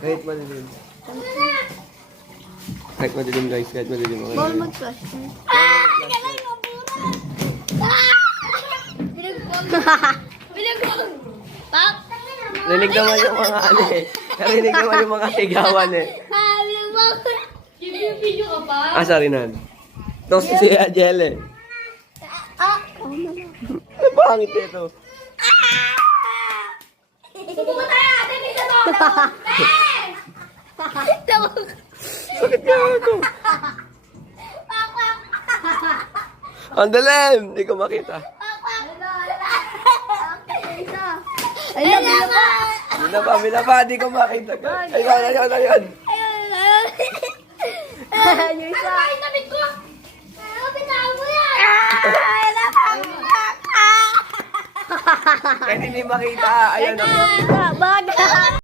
Kahit madilim. Kahit madilim guys, kahit madilim. Okay. Bawal mag-flash. Galay mo, pura! Binugbog! Pak! Narinig naman yung mga ano eh. Narinig naman yung mga sigawan eh. Binugbog! Video ka pa? Ah, sorry nan. Ito si Ajel eh. Ano pangit ito? Pumunta natin dito to! Sakit ka ito. Ang dalim! Hindi ko makita. Ayun, Minapa, hindi ko makita. Ayun. yung isa. Ay, tabit ko! Pinaw mo yan! Kahit hindi makita. Ayun. Baga.